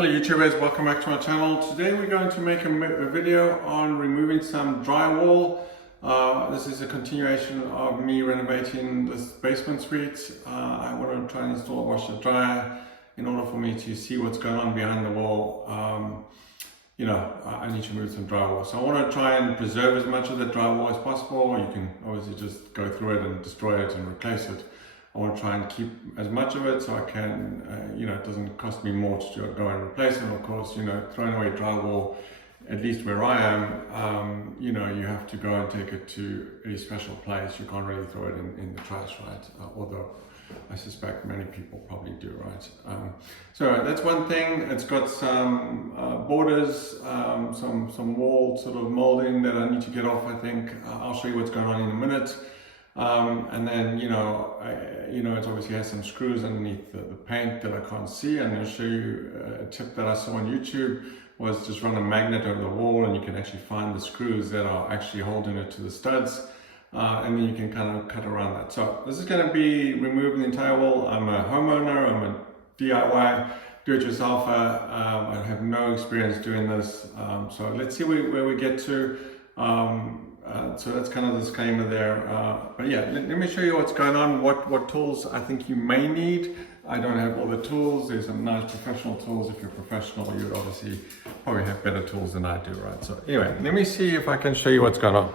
Hello YouTubers, welcome back to my channel. Today we're going to make a video on removing some drywall. This is a continuation of me renovating this basement suite. I want to try and install a washer dryer in order for me to see what's going on behind the wall. I need to remove some drywall. So I want to try and preserve as much of the drywall as possible. You can obviously just go through it and destroy it and replace it. I want to try and keep as much of it so I can, it doesn't cost me more to go and replace it. And of course, throwing away drywall, at least where I am, you have to go and take it to a special place. You can't really throw it in the trash, right? Although I suspect many people probably do, right? So that's one thing. It's got some borders, some wall sort of molding that I need to get off, I think. I'll show you what's going on in a minute. And then, it obviously has some screws underneath the paint that I can't see. I'm going to show you a tip that I saw on YouTube was just run a magnet over the wall and you can actually find the screws that are actually holding it to the studs. And then you can kind of cut around that. So this is going to be removing the entire wall. I'm a homeowner, I'm a DIY, do-it-yourselfer. I have no experience doing this. So let's see where we get to. So that's kind of the disclaimer there. But yeah, let me show you what's going on, what tools I think you may need. I don't have all the tools. There's some nice professional tools. If you're professional, you'd obviously probably have better tools than I do, right? So anyway, let me see if I can show you what's going on.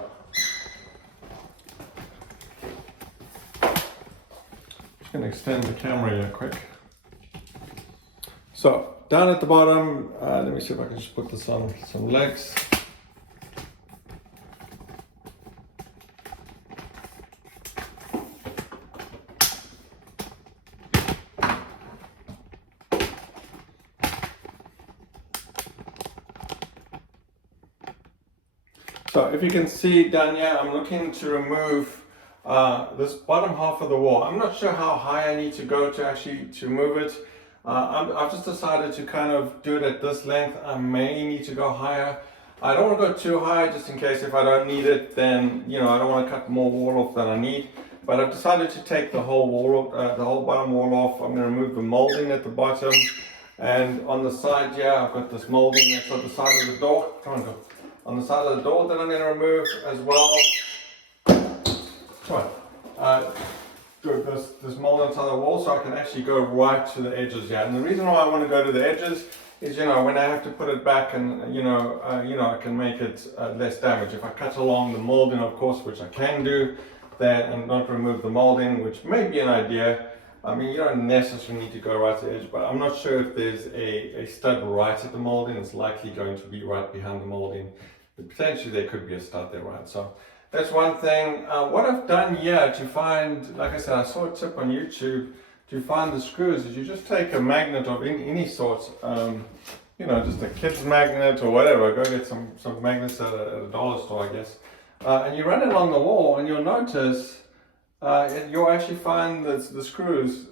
Just going to extend the camera here quick. So down at the bottom, let me see if I can just put this on some legs. So if you can see down here, I'm looking to remove this bottom half of the wall. I'm not sure how high I need to go to remove it. I've just decided to kind of do it at this length. I may need to go higher. I don't want to go too high just in case if I don't need it, then I don't want to cut more wall off than I need. But I've decided to take the whole wall, the whole bottom wall off. I'm going to remove the molding at the bottom, and on the side here, I've got this molding that's on the side of the door. Come on, go. On the side of the door that I'm going to remove as well. This mold on the wall so I can actually go right to the edges here. And the reason why I want to go to the edges is, when I have to put it back and, I can make it less damage. If I cut along the molding, of course, which I can do, then and not remove the molding, which may be an idea. I mean, you don't necessarily need to go right to the edge, but I'm not sure if there's a stud right at the molding. It's likely going to be right behind the molding. But potentially there could be a stud there, right? So that's one thing. What I've done here to find, like I said, I saw a tip on YouTube to find the screws is you just take a magnet of any sort, just a kid's magnet or whatever. Go get some magnets at a dollar store, I guess. And you run it on the wall and you'll notice you'll actually find the screws,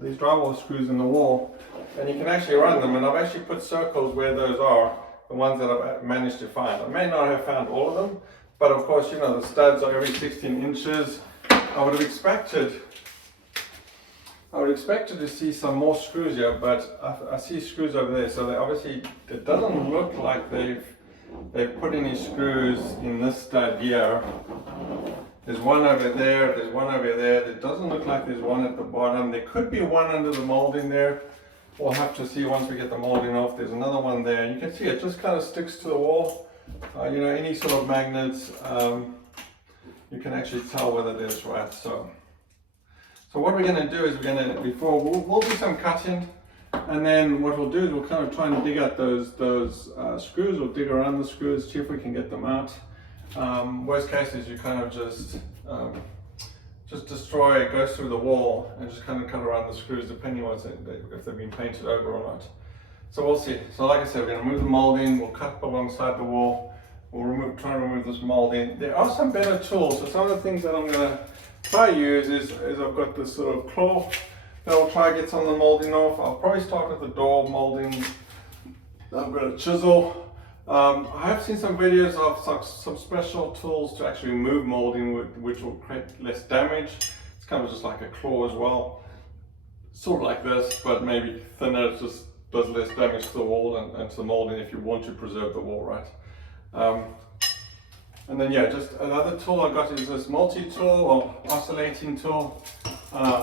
these drywall screws in the wall, and you can actually run them. And I've actually put circles where those are, the ones that I've managed to find. I may not have found all of them, but of course, the studs are every 16 inches. I would have expected to see some more screws here, but I see screws over there. So it doesn't look like they've put any screws in this stud here. There's one over there, there's one over there. It doesn't look like there's one at the bottom. There could be one under the molding there. We'll have to see once we get the molding off. There's another one there. And you can see it just kind of sticks to the wall. Any sort of magnets, you can actually tell whether it is right. So what we're going to do is we'll do some cutting. And then what we'll do is we'll kind of try and dig out those screws, or dig around the screws, see if we can get them out. Worst case is you kind of just destroy it, goes through the wall, and just kind of cut around the screws, depending on if they've been painted over or not. So we'll see. So like I said, we're going to remove the molding, we'll cut alongside the wall, we'll try and remove this molding. There are some better tools. So some of the things that I'm going to try to use is I've got this sort of claw that I'll try to get some of the molding off. I'll probably start with the door molding. I've got a chisel. I have seen some videos of some special tools to actually remove molding, which will create less damage. It's kind of just like a claw as well. Sort of like this, but maybe thinner, just does less damage to the wall and to the molding if you want to preserve the wall, right? And then yeah, just another tool I got is this multi-tool or oscillating tool,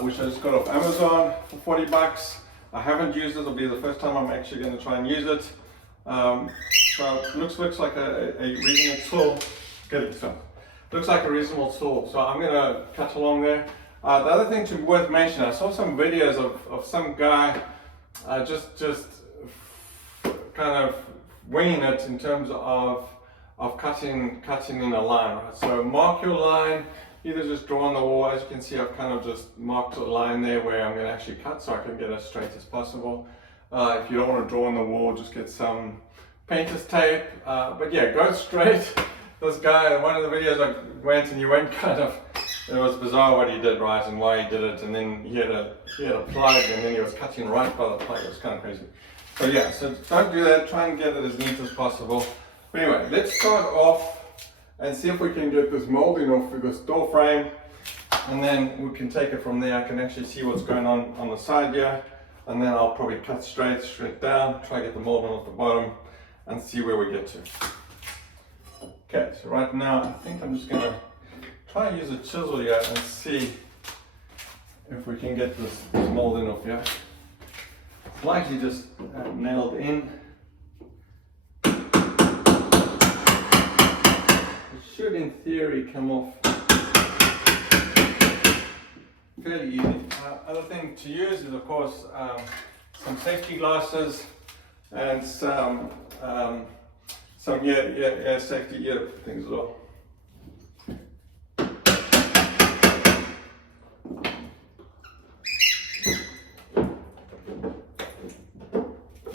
which I just got off Amazon for 40 bucks. I haven't used it, it'll be the first time I'm actually going to try and use it. So it looks like a reasonable tool. Get it done. Looks like a reasonable tool, so I'm going to cut along there. The other thing worth mentioning, I saw some videos of some guy just kind of winging it in terms of cutting in a line, right? So mark your line, either just draw on the wall. As you can see, I've kind of just marked a line there where I'm going to actually cut so I can get as straight as possible. If you don't want to draw on the wall, just get some painter's tape. But yeah, go straight. This guy, one of the videos I went and he went kind of, it was bizarre what he did, right, and why he did it, and then he had a plug and then he was cutting right by the plug. It was kind of crazy. So yeah, so don't do that, try and get it as neat as possible. But anyway, let's start off and see if we can get this molding off with this door frame, and then we can take it from there. I can actually see what's going on the side here, and then I'll probably cut straight down, try to get the molding off the bottom and see where we get to. Okay, so right now I think I'm just going to try and use a chisel here and see if we can get this molding off here. It's likely just nailed in. Should in theory come off fairly easy. Other thing to use is of course some safety glasses and some safety ear things as well.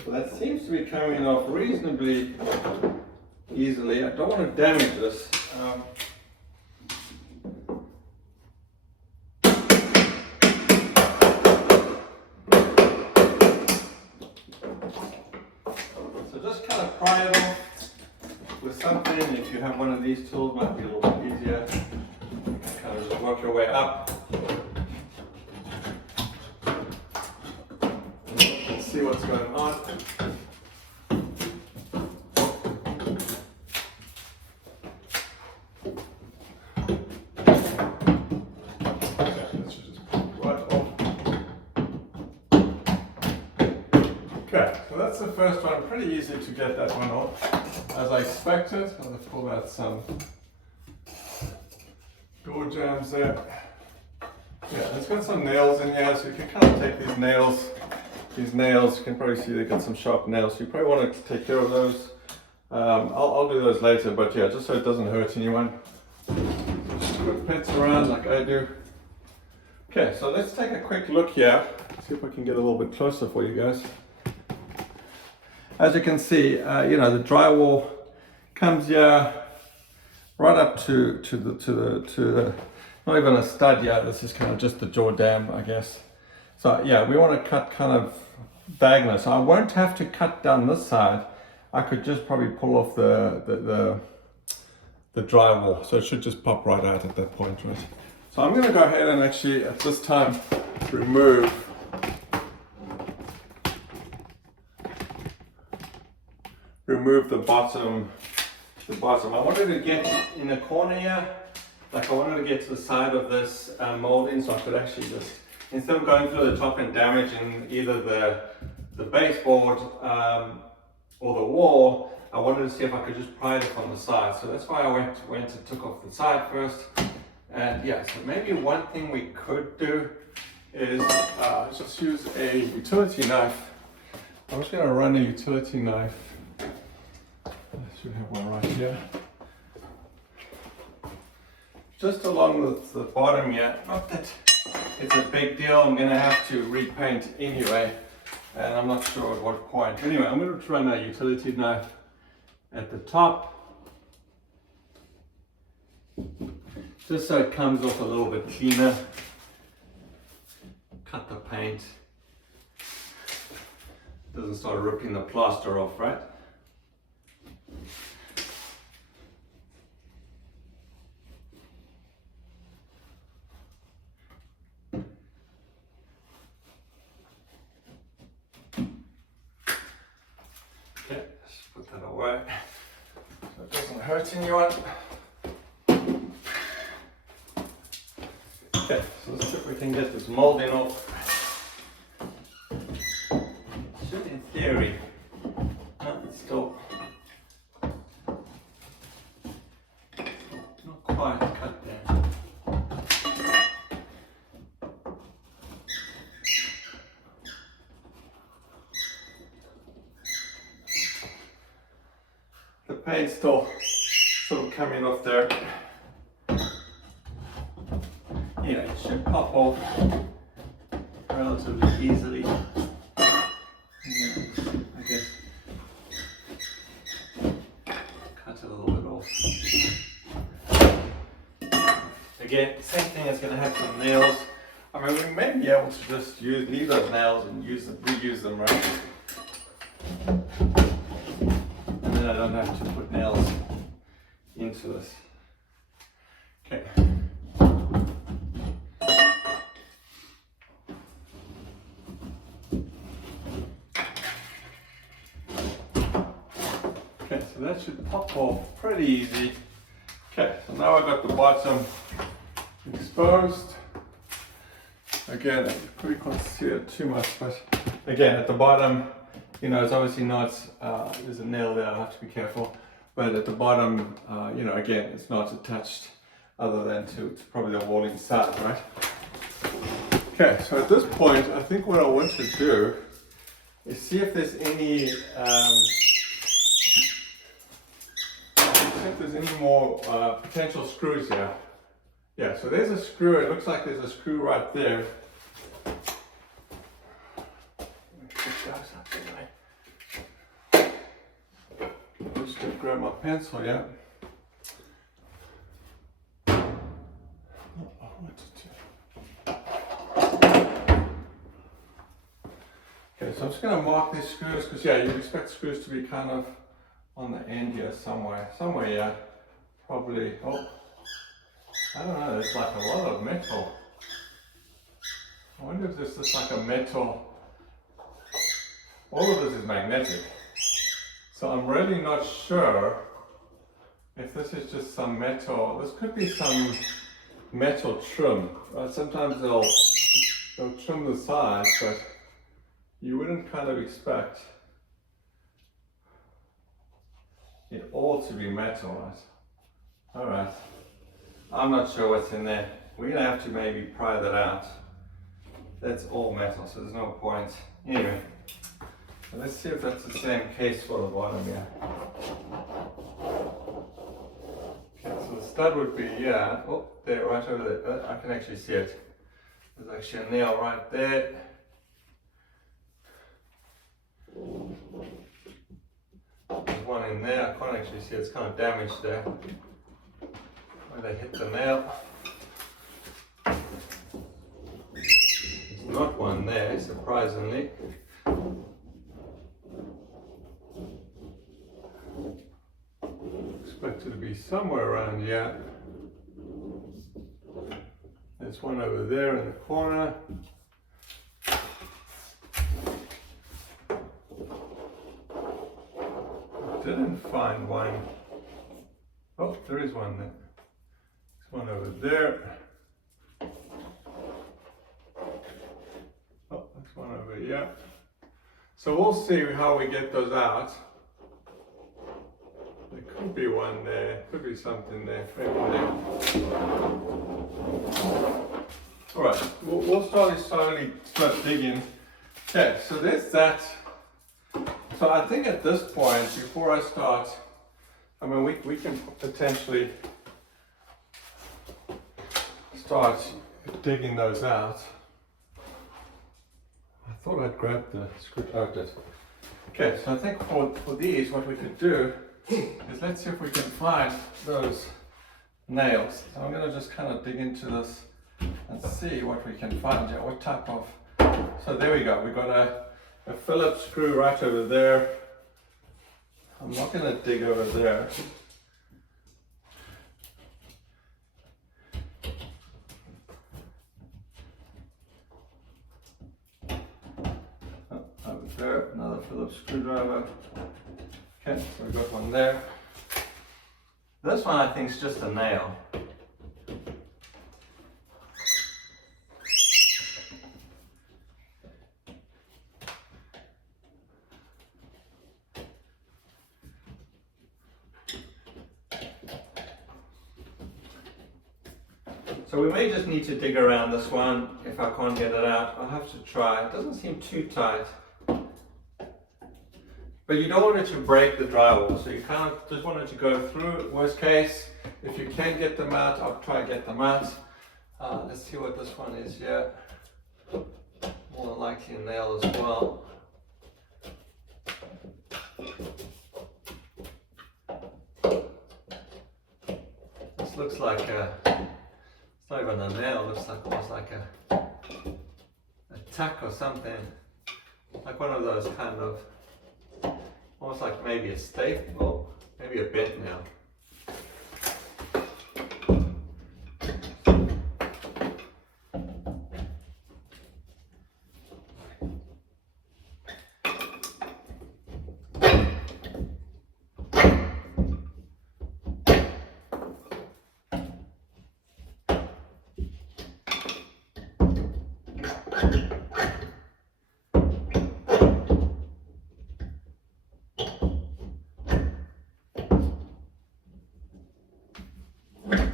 So that seems to be coming off reasonably easily. I don't want to damage this. So just kind of pry it off with something. If you have one of these tools, it might be a little bit easier. Kind of just work your way up and see what's going on. Okay, so that's the first one. Pretty easy to get that one off, as I expected. I'll pull out some door jambs there. Yeah, it's got some nails in here, so you can kind of take these nails, you can probably see they've got some sharp nails, so you probably want to take care of those. I'll do those later, but yeah, just so it doesn't hurt anyone. Just put pets around like I do. Okay, so let's take a quick look here, see if I can get a little bit closer for you guys. As you can see, the drywall comes here right up to the not even a stud yet. This is kind of just the jaw dam, I guess. So yeah, we want to cut kind of diagonal. So I won't have to cut down this side. I could just probably pull off the drywall. So it should just pop right out at that point, right? So I'm going to go ahead and actually at this time remove the bottom. I wanted to get in the corner here, like I wanted to get to the side of this molding, so I could actually just, instead of going through the top and damaging either the baseboard or the wall, I wanted to see if I could just pry it from the side. So that's why I went and took off the side first. And yeah, so maybe one thing we could do is just use a utility knife. I'm just going to run a utility knife. I should have one right here. Just along the bottom here. Not that it's a big deal. I'm going to have to repaint anyway, and I'm not sure at what point. Anyway, I'm going to run a utility knife at the top, just so it comes off a little bit cleaner. Cut the paint. Doesn't start ripping the plaster off, right? put that away so it doesn't hurt anyone. Okay, so let's see if we can get this molding off. Should, in theory, it's still not quite cut there. The paint's still sort of coming off there. Yeah, it should pop off relatively easily. Yeah, I guess cut it a little bit off. Again, same thing is going to happen with nails. I mean, we may be able to just leave those nails and reuse them, right? And then I don't have to put nails into this. Okay. Okay, so that should pop off pretty easy. Okay, so now I've got the bottom exposed. Again, I probably can't see it too much, but again, at the bottom, you know, it's obviously not, there's a nail there, I'll have to be careful. But at the bottom, you know, again, it's not attached other than to probably the wall inside, right? Okay, so at this point, I think what I want to do is see if there's any more potential screws here. Yeah, so there's a screw. It looks like there's a screw right there. I'm just going to grab my pencil, yeah. Okay, so I'm just going to mark these screws because, yeah, you'd expect screws to be kind of on the end here somewhere, yeah, probably. Oh, I don't know, there's like a lot of metal. I wonder if this is like a metal. All of this is magnetic, so I'm really not sure if this is just some metal. This could be some metal trim. Sometimes they'll trim the sides, but you wouldn't kind of expect it all to be metal, right? All right. I'm not sure what's in there. We're gonna have to maybe pry that out. That's all metal, so there's no point. Anyway, so let's see if that's the same case for the bottom here. Okay, so the stud would be, yeah, oh, there, right over there. I can actually see it. There's actually a nail right there. There's one in there, I can't actually see it, it's kind of damaged there. Where they hit the nail. There's not one there, surprisingly. Expected to be somewhere around here. There's one over there in the corner. Didn't find one. Oh, there is one there. There's one over there. Oh, there's one over here. So we'll see how we get those out. There could be one there, could be something there, maybe there. All right, we'll slowly start digging. Okay, so there's that. So I think at this point, before I start, I mean, we can potentially start digging those out. I thought I'd grab the screw. Oh, I did. Okay, so I think for these, what we could do is let's see if we can find those nails. So I'm going to just kind of dig into this and see what we can find here. What type of... So there we go. We've got a Phillips screw right over there. I'm not going to dig over there. Oh, over there, another Phillips screwdriver. Okay, so we've got one there. This one I think is just a nail. So we may just need to dig around this one. If I can't get it out, I'll have to try. It doesn't seem too tight. But you don't want it to break the drywall, so you kind of just want it to go through. Worst case, if you can get them out, I'll try and get them out. Let's see what this one is here. More than likely a nail as well. This looks like it's not even a nail, it looks like almost like a tack or something. Like one of those kind of, almost like maybe a staple, maybe a bent nail.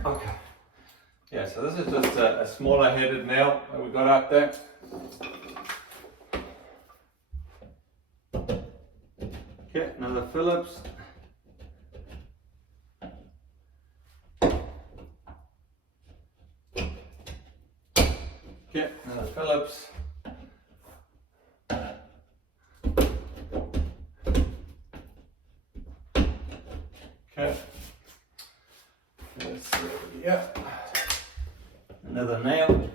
Okay, yeah, so this is just a smaller headed nail that we got out there. Okay, another Phillips. Okay, another Phillips. Okay. Let's see over here. Another nail.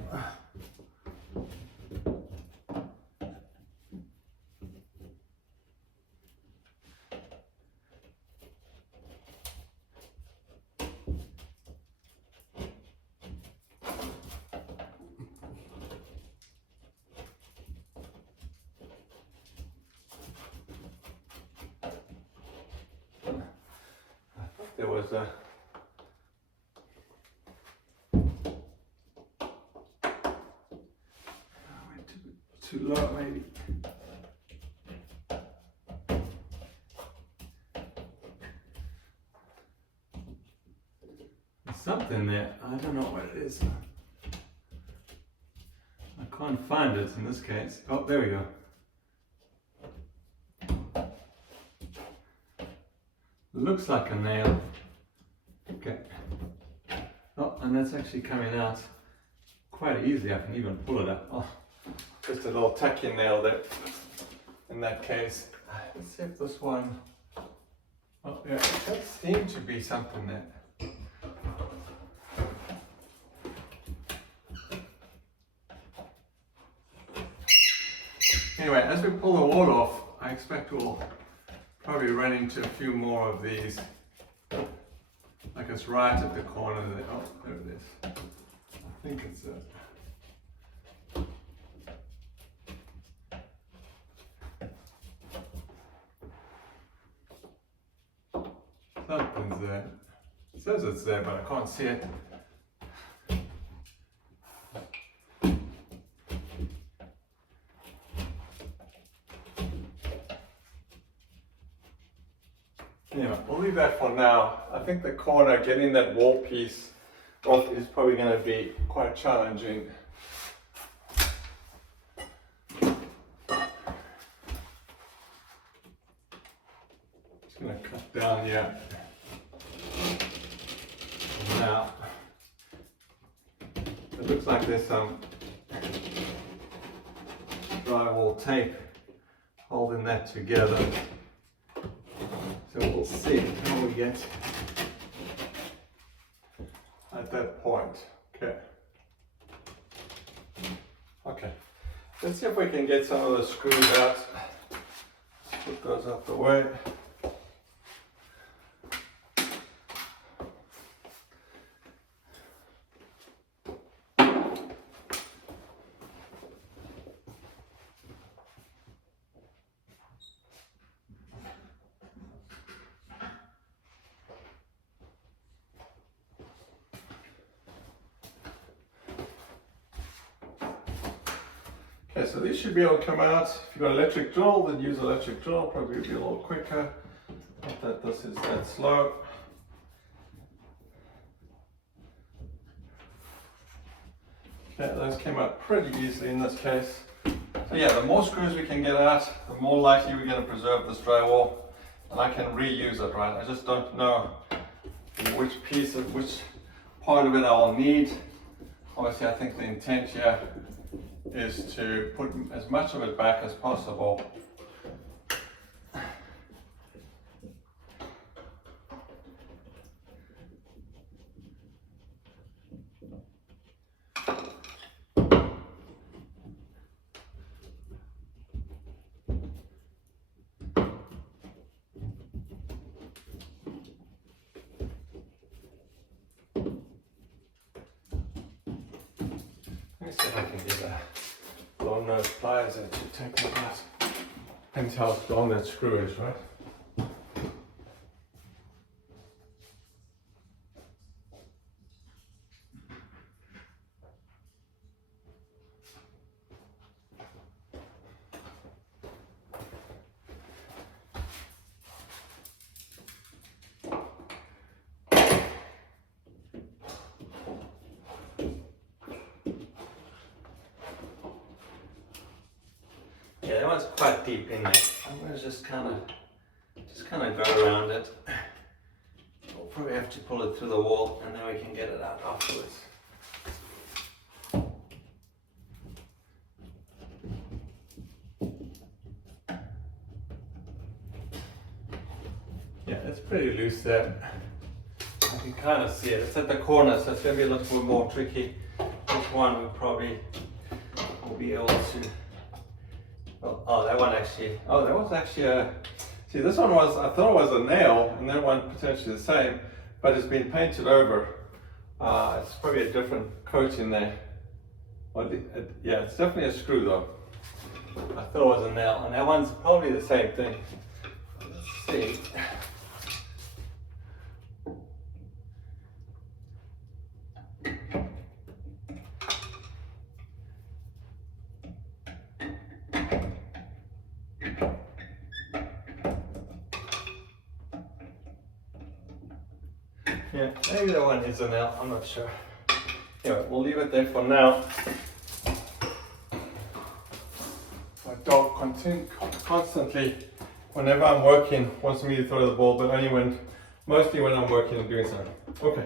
There was a too low maybe. There's something there, I don't know what it is. I can't find it in this case. Oh, there we go. Looks like a nail. Okay. Oh, and that's actually coming out quite easily. I can even pull it up. Oh, just a little tacky nail there. In that case, let's see if this one. Oh, yeah, it does seem to be something there. Anyway, as we pull the wall off, I expect we'll probably run into a few more of these. Like it's right at the corner there. Oh, there it is. I think it's something's there. It says it's there, but I can't see it. Anyway, we'll leave that for now. I think the corner, getting that wall piece off is probably going to be quite challenging. Just going to cut down here. Now, it looks like there's some drywall tape holding that together. So we'll see how we get at that point. Okay. Okay. Let's see if we can get some of the screws out. Put those out the way. Okay, so these should be able to come out. If you've got electric drill, then use electric drill, probably be a little quicker. Not that this is that slow. Okay, those came out pretty easily in this case. So yeah, the more screws we can get out, the more likely we're going to preserve this drywall. And I can reuse it, right? I just don't know which part of it I'll need. Obviously, I think the intent here is to put as much of it back as possible. Let me see if I can get a long nose pliers that should take that out. Depends how long that screw is, right? Yeah, that one's quite deep in there. I'm going to just kind of go around it. We'll probably have to pull it through the wall and then we can get it out afterwards. Yeah, it's pretty loose there. You can kind of see it. It's at the corner, so it's going to be a little bit more tricky. This one we probably will be able to. Well, oh, that one actually. Oh, that was actually a. See, this one was. I thought it was a nail, and that one potentially the same, but it's been painted over. It's probably a different coat in there. Well, yeah, it's definitely a screw though. I thought it was a nail, and that one's probably the same thing. Let's see. Yeah, maybe that one is a nail, I'm not sure. Anyway, we'll leave it there for now. My dog constantly, whenever I'm working, wants me to throw the ball, but only mostly when I'm working and doing something. Okay,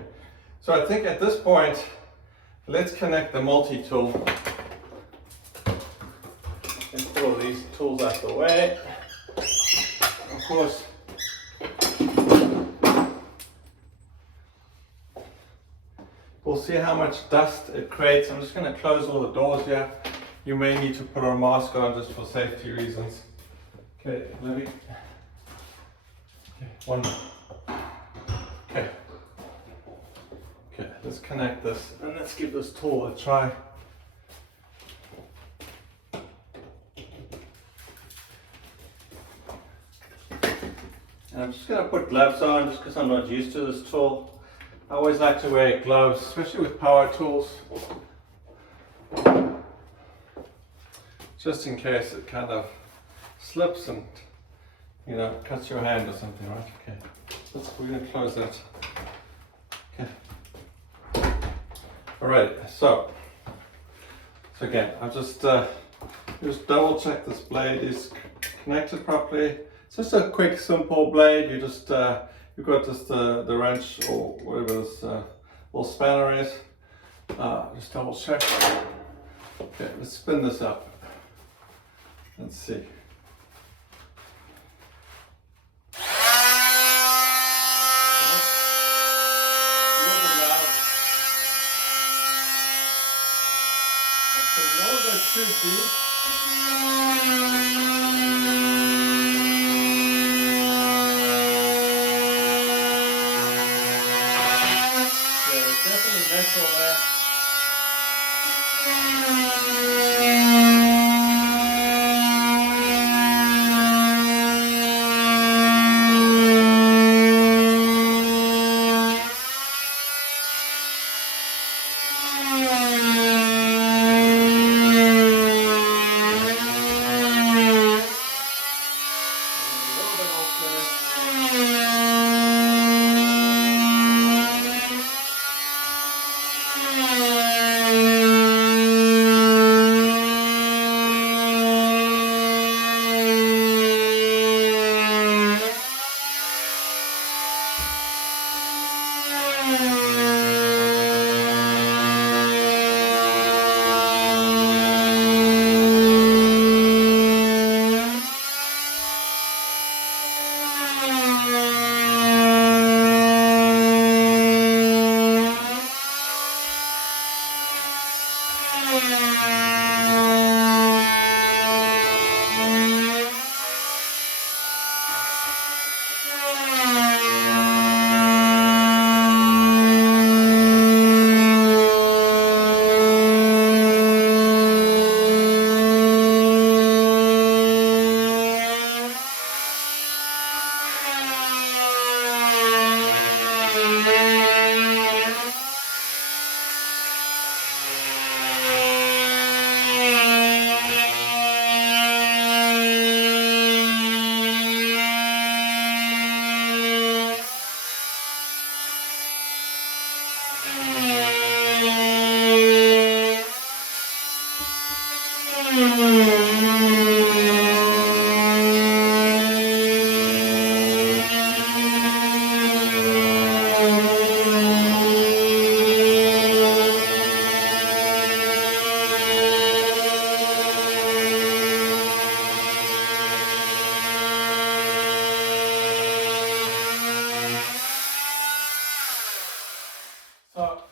so I think at this point, let's connect the multi-tool. Let's put all these tools out the way. Of course, we'll see how much dust it creates. I'm just going to close all the doors here. You may need to put a mask on just for safety reasons. Okay, let me. Okay, one. Okay. Okay, let's connect this and let's give this tool a try. And I'm just going to put gloves on just because I'm not used to this tool. I always like to wear gloves, especially with power tools, just in case it kind of slips and, you know, cuts your hand or something, right? Okay, we're going to close that. Okay. All right, so again, I'll just double check this blade is connected properly. It's just a quick, simple blade. You just you've got just the wrench or whatever this little spanner is. Just double check. Okay, let's spin this up. Let's see. Too deep. So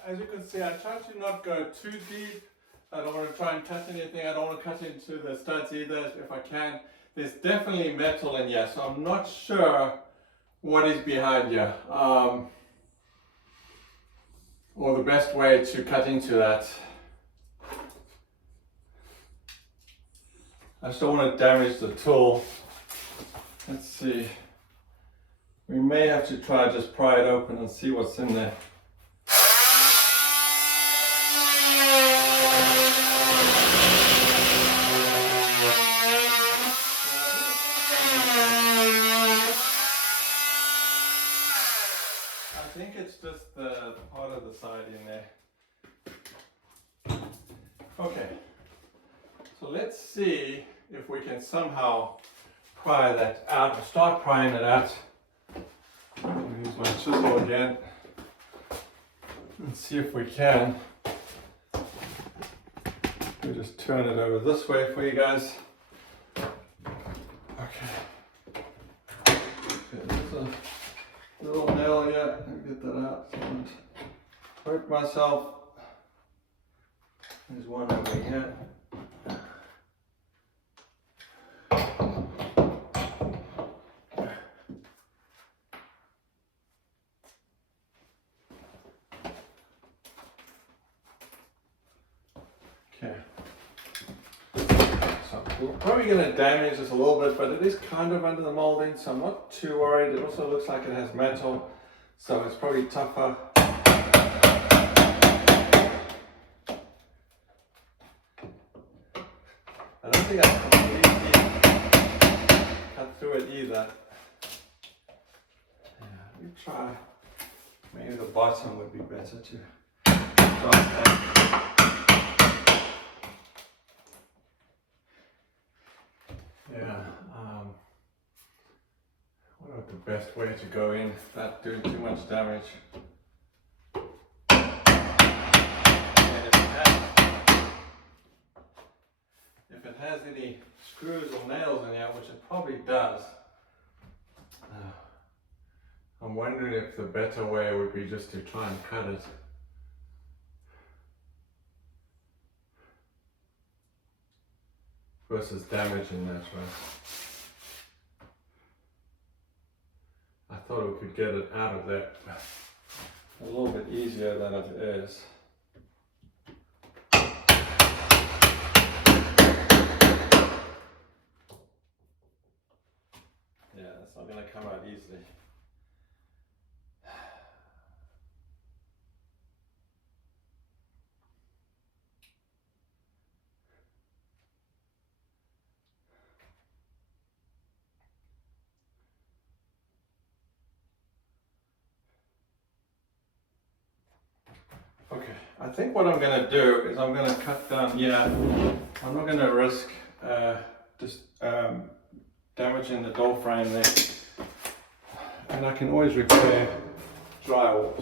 as you can see, I try to not go too deep. I don't want to try and cut anything. I don't want to cut into the studs either if I can. There's definitely metal in here, so I'm not sure what is behind here. Or the best way to cut into that. I just don't want to damage the tool. Let's see. We may have to try just pry it open and see what's in there. I think it's just the part of the side in there. Okay, so let's see if we can somehow pry that out, or start prying it out. Use my chisel again and see if we can. We'll just turn it over this way for you guys. Okay. There's a little nail here. Let me get that out so I don't hurt myself. There's one over here. Okay. So we're probably going to damage this a little bit, but it is kind of under the molding, so I'm not too worried. It also looks like it has metal, so it's probably tougher. I don't think I completely cut through it either. Yeah, let me try. Maybe the bottom would be better to try that. Yeah, what about the best way to go in without doing too much damage? If it has any screws or nails in here, which it probably does, I'm wondering if the better way would be just to try and cut it. Versus damaging that, right? I thought we could get it out of there a little bit easier than it is. Yeah, it's not going to come out easily. I think what I'm going to do is I'm going to cut down here. I'm not going to risk just damaging the door frame there. And I can always repair drywall.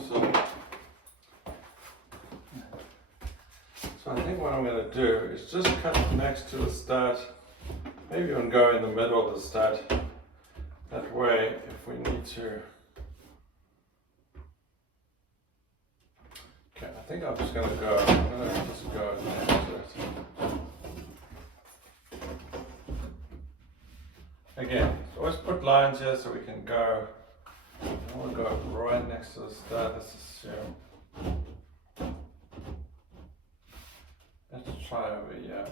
So I think what I'm going to do is just cut next to the stud. Maybe even go in the middle of the stud. That way, if we need to. Okay, I think I'm just going to go next to it. Again, always put lines here so we can go. I want to go right next to the stud. Let's assume. Let's try over here.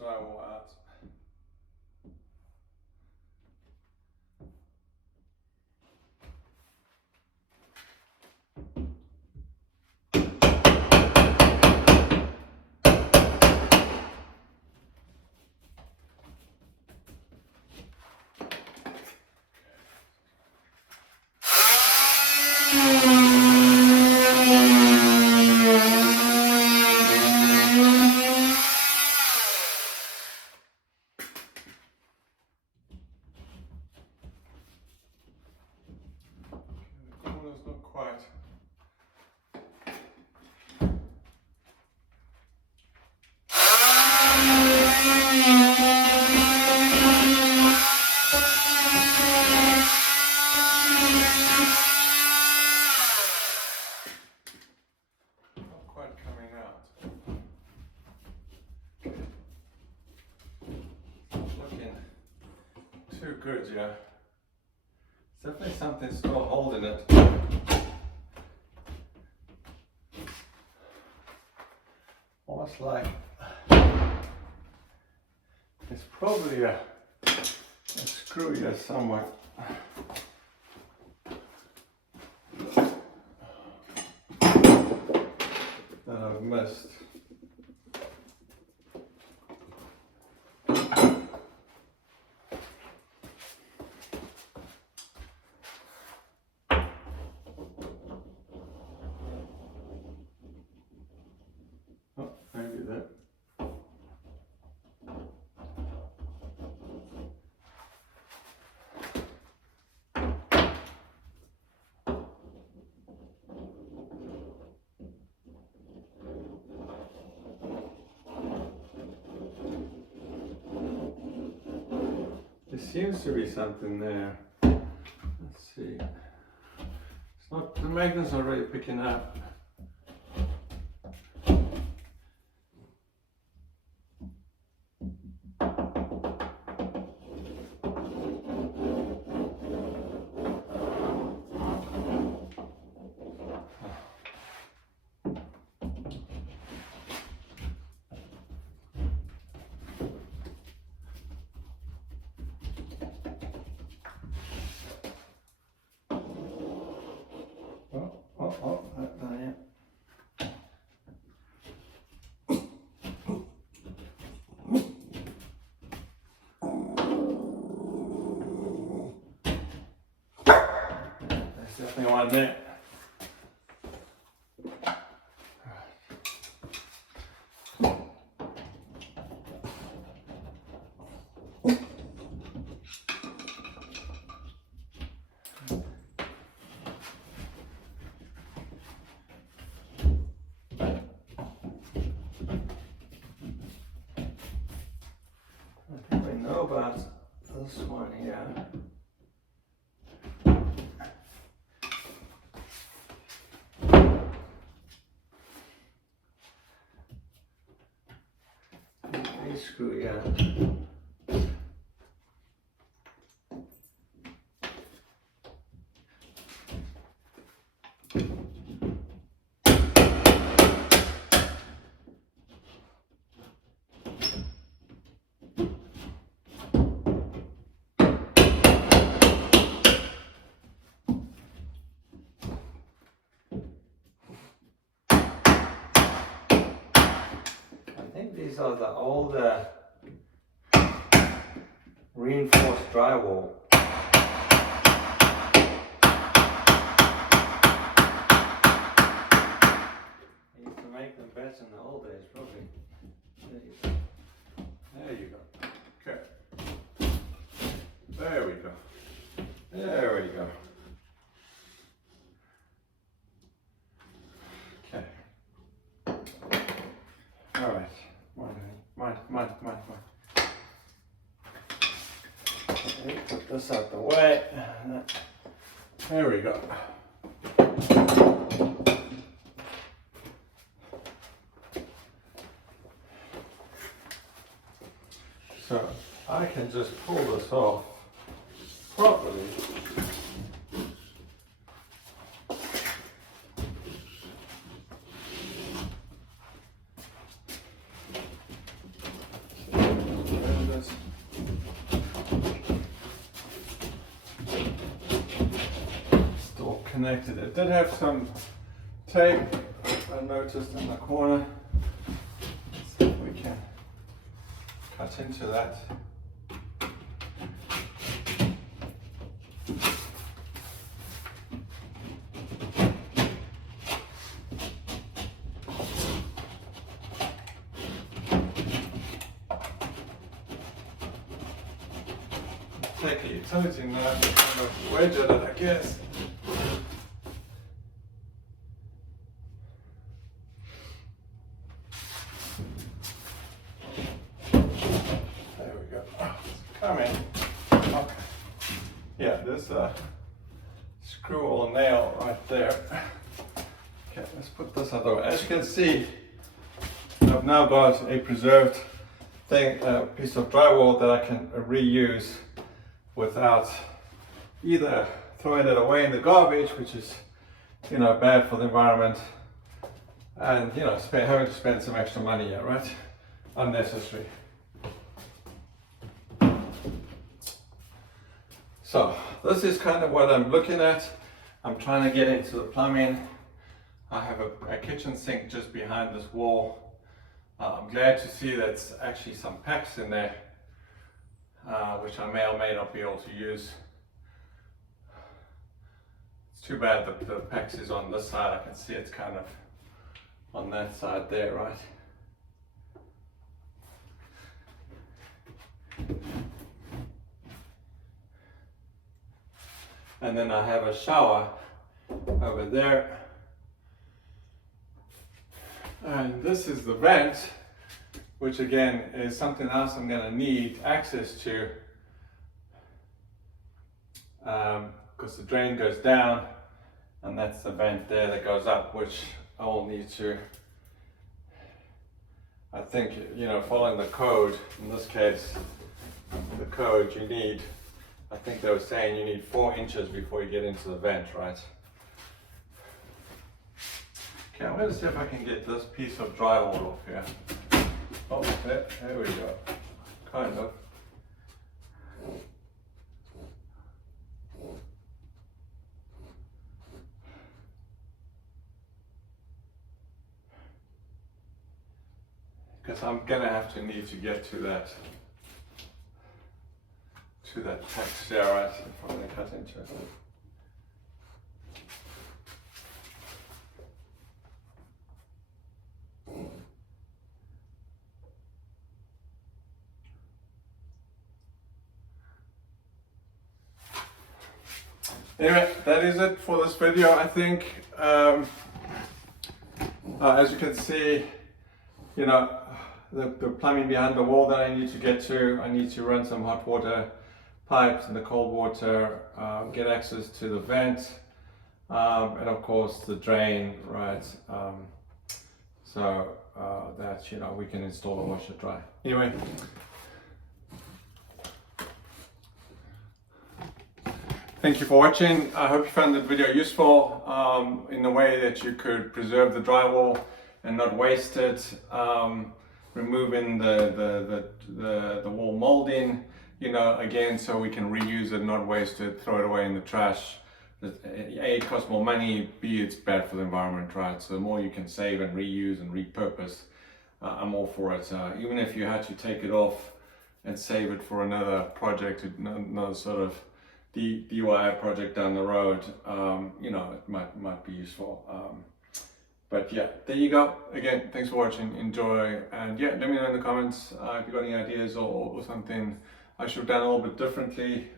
Drywall out. Too good, yeah. There's definitely something still holding it. Almost like it's probably a screw here somewhere. That I've missed. There seems to be something there. Let's see. It's not, the magnet's not really picking up. line there. I think we know about this one here. Screw, yeah. I think these are the older reinforced drywall. I used to make them better in the old days, probably. There you go. Okay. There we go. There we go. Okay. All right. Mine. Okay, put this out the way. There we go. So I can just pull this off properly. Still connected. It did have some tape I noticed in the corner. Let's see if we can cut into that. Take a utility knife and kind of wedge at it, I guess. There we go. Oh, it's coming. Okay. Yeah, there's a screw or nail right there. Okay, let's put this other way. As you can see, I've now got a preserved piece of drywall that I can reuse without either throwing it away in the garbage, which is, bad for the environment, and having to spend some extra money here, right? Unnecessary. So this is kind of what I'm looking at. I'm trying to get into the plumbing. I have a kitchen sink just behind this wall. I'm glad to see that's actually some packs in there, which I may or may not be able to use. It's too bad that the PAX is on this side. I can see it's kind of on that side there, right? And then I have a shower over there. And this is the vent, which again is something else I'm going to need access to, because the drain goes down and that's the vent there that goes up, which I will need to, I think, following the code, in this case, the code you need, I think they were saying you need 4 inches before you get into the vent, right? Okay, I'm going to see if I can get this piece of drywall off here. Oh, there we go. Kind of. Because I'm going to need to get to that text there, right? If I'm going to cut into it. Anyway, that is it for this video, I think. As you can see, you know, the plumbing behind the wall that I need to get to, I need to run some hot water pipes and the cold water, get access to the vent, and of course the drain, right? So that, you know, we can install a washer dry. Anyway, thank you for watching. I hope you found the video useful in a way that you could preserve the drywall and not waste it. Removing the wall molding, you know, again, so we can reuse it, not waste it, throw it away in the trash. A, it costs more money, B, it's bad for the environment, right? So the more you can save and reuse and repurpose, I'm all for it. Even if you had to take it off and save it for another project, another sort of DIY project down the road, you know, it might be useful. But yeah, there you go. Again, thanks for watching, enjoy, and yeah, let me know in the comments if you've got any ideas or something I should have done a little bit differently.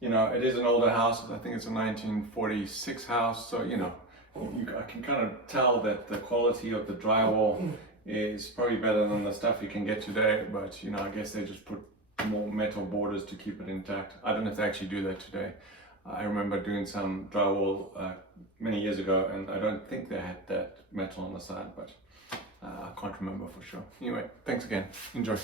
You know, it is an older house. I think it's a 1946 house, so you know, I can kind of tell that the quality of the drywall is probably better than the stuff you can get today, but you know, I guess they just put more metal borders to keep it intact. I don't know if they actually do that today. I remember doing some drywall many years ago, and I don't think they had that metal on the side, but I can't remember for sure. Anyway, thanks again. Enjoy.